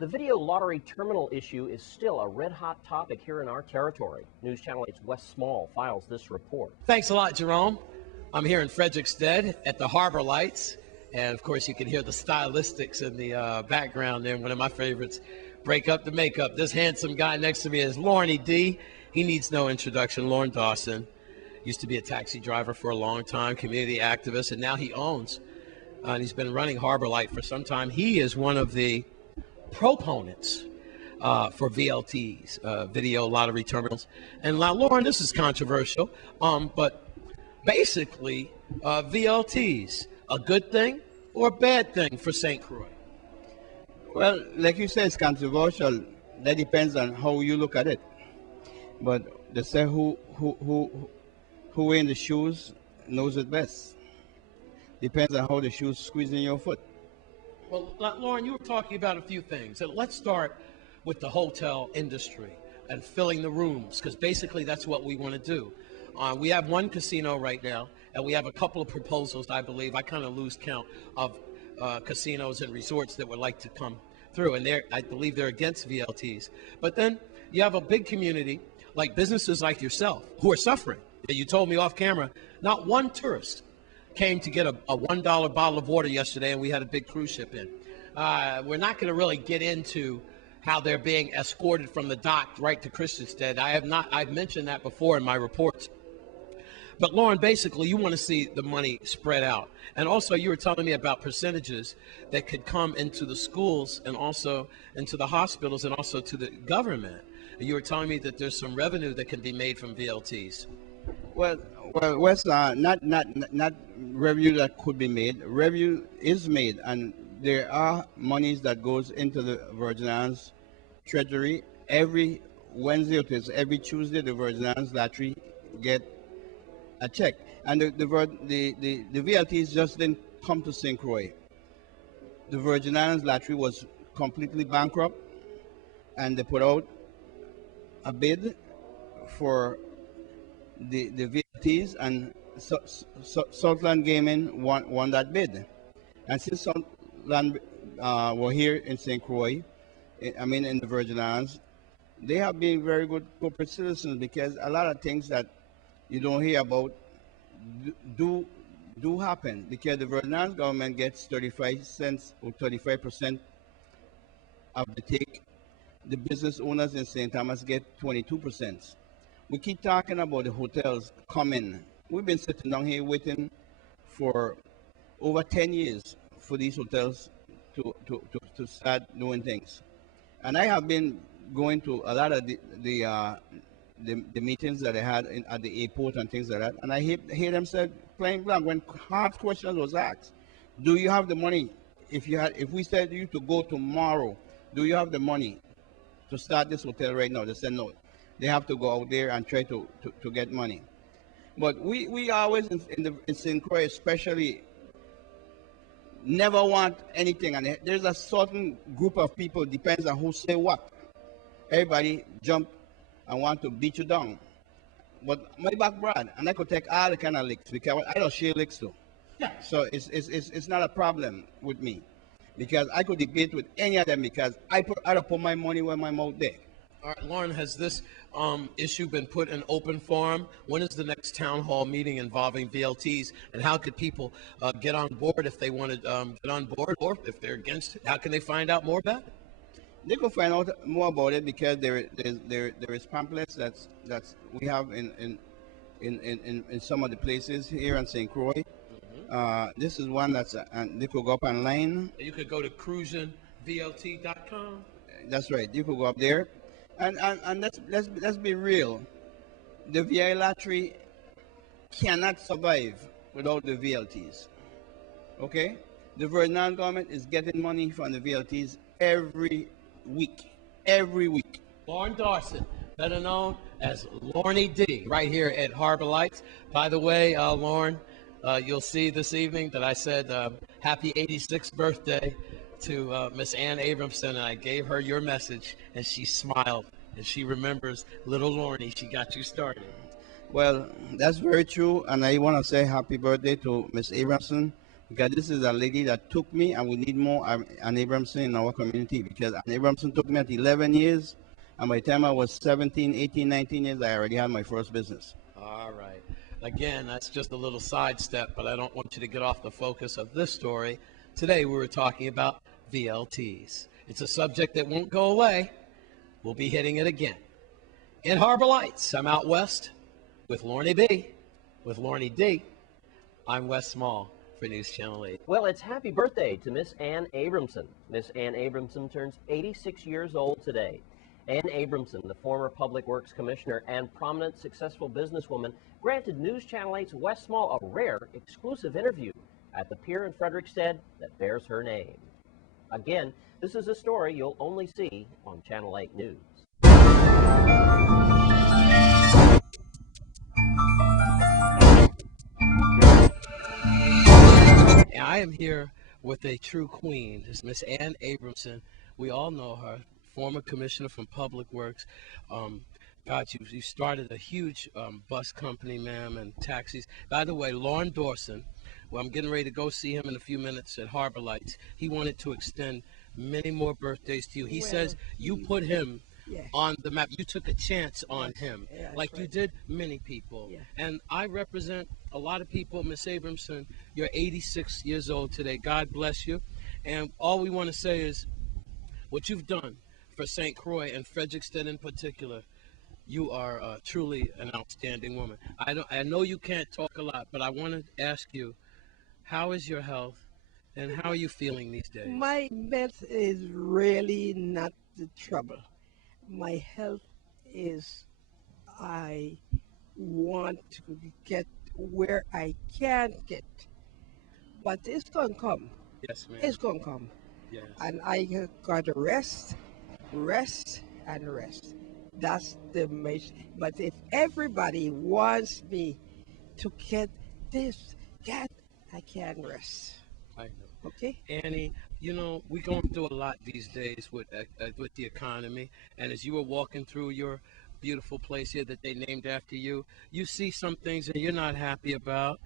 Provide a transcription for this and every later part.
The video lottery terminal issue is still a red-hot topic here in our territory. News Channel 8's Wes Small files this report. Thanks a lot, Jerome. I'm here in Frederickstead at the Harbor Lights, and of course you can hear the stylistics in the background there. One of my favorites, Break Up the Makeup. This handsome guy next to me is Lorne D. He needs no introduction. Lorne Dawson used to be a taxi driver for a long time, community activist, and now he owns, and he's been running Harbor Light for some time. He is one of the proponents for VLTs, video lottery terminals. And now, Lauren, this is controversial, but basically, VLTs, a good thing or a bad thing for St. Croix? Well, like you said, it's controversial. That depends on how you look at it. But they say who in the shoes knows it best. Depends on how the shoes squeeze in your foot. Well, Lauren, you were talking about a few things. And let's start with the hotel industry and filling the rooms, because basically that's what we want to do. We have one casino right now, and we have a couple of proposals, I believe. I kind of lose count of casinos and resorts that would like to come through, and I believe they're against VLTs. But then you have a big community, like businesses like yourself, who are suffering. You told me off camera, not one tourist came to get a $1 bottle of water yesterday, and we had a big cruise ship in. We're not going to really get into how they're being escorted from the dock right to Christiansted. I've mentioned that before in my reports. But Lauren, basically, you want to see the money spread out. And also, you were telling me about percentages that could come into the schools and also into the hospitals and also to the government. You were telling me that there's some revenue that can be made from VLTs. Well, Wes, not revenue that could be made. Revenue is made, and there are monies that goes into the Virgin Islands Treasury every Wednesday. It is every Tuesday. The Virgin Islands Lottery get a check, and the VLTs just didn't come to St. Croix. The Virgin Islands Lottery was completely bankrupt, and they put out a bid for the VLTs, and Southland Gaming won that bid. And since Southland were here in St. Croix, in the Virgin Islands, they have been very good corporate citizens, because a lot of things that you don't hear about do happen, because the Virgin Islands government gets 35 cents or 35% of the take. The business owners in St. Thomas get 22%. We keep talking about the hotels coming. We've been sitting down here waiting for over 10 years for these hotels to start doing things. And I have been going to a lot of the meetings that they had at the airport and things like that, and I hear them say plain blank, when hard questions was asked, do you have the money? If we said you to go tomorrow, do you have the money to start this hotel right now? They said no. They have to go out there and try to get money. But we always in St. Croix especially never want anything, and there's a certain group of people, depends on who say what. Everybody jump and want to beat you down. But my back broad, and I could take all the kind of licks, because I don't share licks too. Yeah. So it's not a problem with me, because I could debate with any of them, because I don't put my money where my mouth there. All right, Lauren, has this issue been put in open forum? When is the next town hall meeting involving VLTs, and how could people get on board if they want to get on board, or if they're against it? How can they find out more about it? They could find out more about it, because there is pamphlets that's we have in some of the places here in St. Croix. Mm-hmm. This is one that's and they could go up online. You could go to cruisinvlt.com. That's right. You could go up there, and let's be real. The VI lottery cannot survive without the VLTs. Okay, the Virgin Islands government is getting money from the VLTs every week. Lauren Dawson, better known as Lorne D, right here at Harbor Lights. By the way, Lauren, you'll see this evening that I said happy 86th birthday to Ms Ann Abramson, and I gave her your message, and she smiled, and she remembers little Lorne. She got you started. Well, that's very true, and I want to say happy birthday to Ms Abramson, because this is a lady that took me, and we need more Ann Abramson in our community, because Ann Abramson took me at 11 years, and by the time I was 17, 18, 19 years, I already had my first business. All right. Again, that's just a little sidestep, but I don't want you to get off the focus of this story. Today we were talking about VLTs. It's a subject that won't go away. We'll be hitting it again. In Harbor Lights, I'm out west with Lorne B. With Lorne D. I'm Wes Small for News Channel 8. Well, it's happy birthday to Ms Ann Abramson. Ms Ann Abramson turns 86 years old today. Ann Abramson, the former Public Works Commissioner and prominent successful businesswoman, granted News Channel 8's Wes Small a rare, exclusive interview at the pier in Frederiksted that bears her name. Again, this is a story you'll only see on Channel 8 News. And I am here with a true queen. It's Ms Ann Abramson. We all know her, former commissioner from Public Works. God, you started a huge bus company, ma'am, and taxis. By the way, Lauren Dawson, well, I'm getting ready to go see him in a few minutes at Harbor Lights. He wanted to extend many more birthdays to you. He says you put him on the map. You took a chance on him, like you did many people. And I represent a lot of people. Ms. Abramson, you're 86 years old today. God bless you. And all we want to say is what you've done for St. Croix and Frederiksted in particular. You are truly an outstanding woman. I know you can't talk a lot, but I want to ask you, how is your health and how are you feeling these days? My health is really not the trouble. My health is, I want to get where I can get, but it's going to come. Yes, ma'am. It's going to come. Yes. And I got to rest, and rest. That's the mission. But if everybody wants me to get this, I can't rest. I know. Okay? Annie, you know, we're going through a lot these days with the economy. And as you were walking through your beautiful place here that they named after you, you see some things that you're not happy about.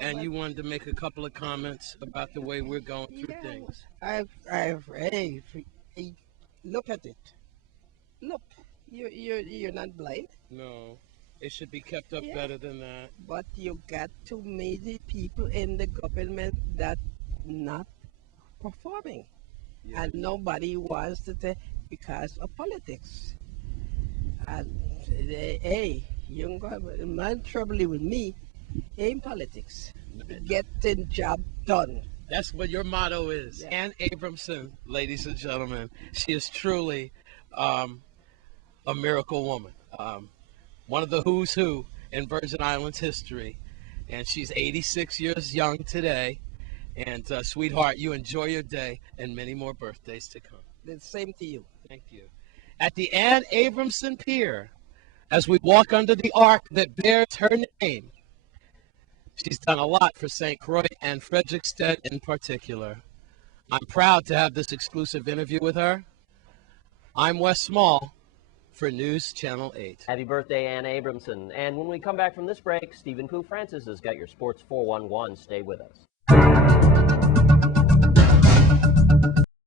And you wanted to make a couple of comments about the way we're going through things. Hey, look at it. Look, you're not blind. No, it should be kept up better than that. But you got to meet the people in the government that not performing. Yeah. And nobody wants to take because of politics. And young government, my trouble with me ain't politics. Getting job done. That's what your motto is. Yeah. Ann Abramson, ladies and gentlemen, she is truly a miracle woman. One of the who's who in Virgin Islands history. And she's 86 years young today. And sweetheart, you enjoy your day and many more birthdays to come. The same to you. Thank you. At the Ann Abramson Pier, as we walk under the ark that bears her name, she's done a lot for St. Croix and Frederiksted in particular. I'm proud to have this exclusive interview with her. I'm Wes Small for News Channel 8. Happy birthday, Ann Abramson. And when we come back from this break, Stephen Koo Francis has got your Sports 411. Stay with us.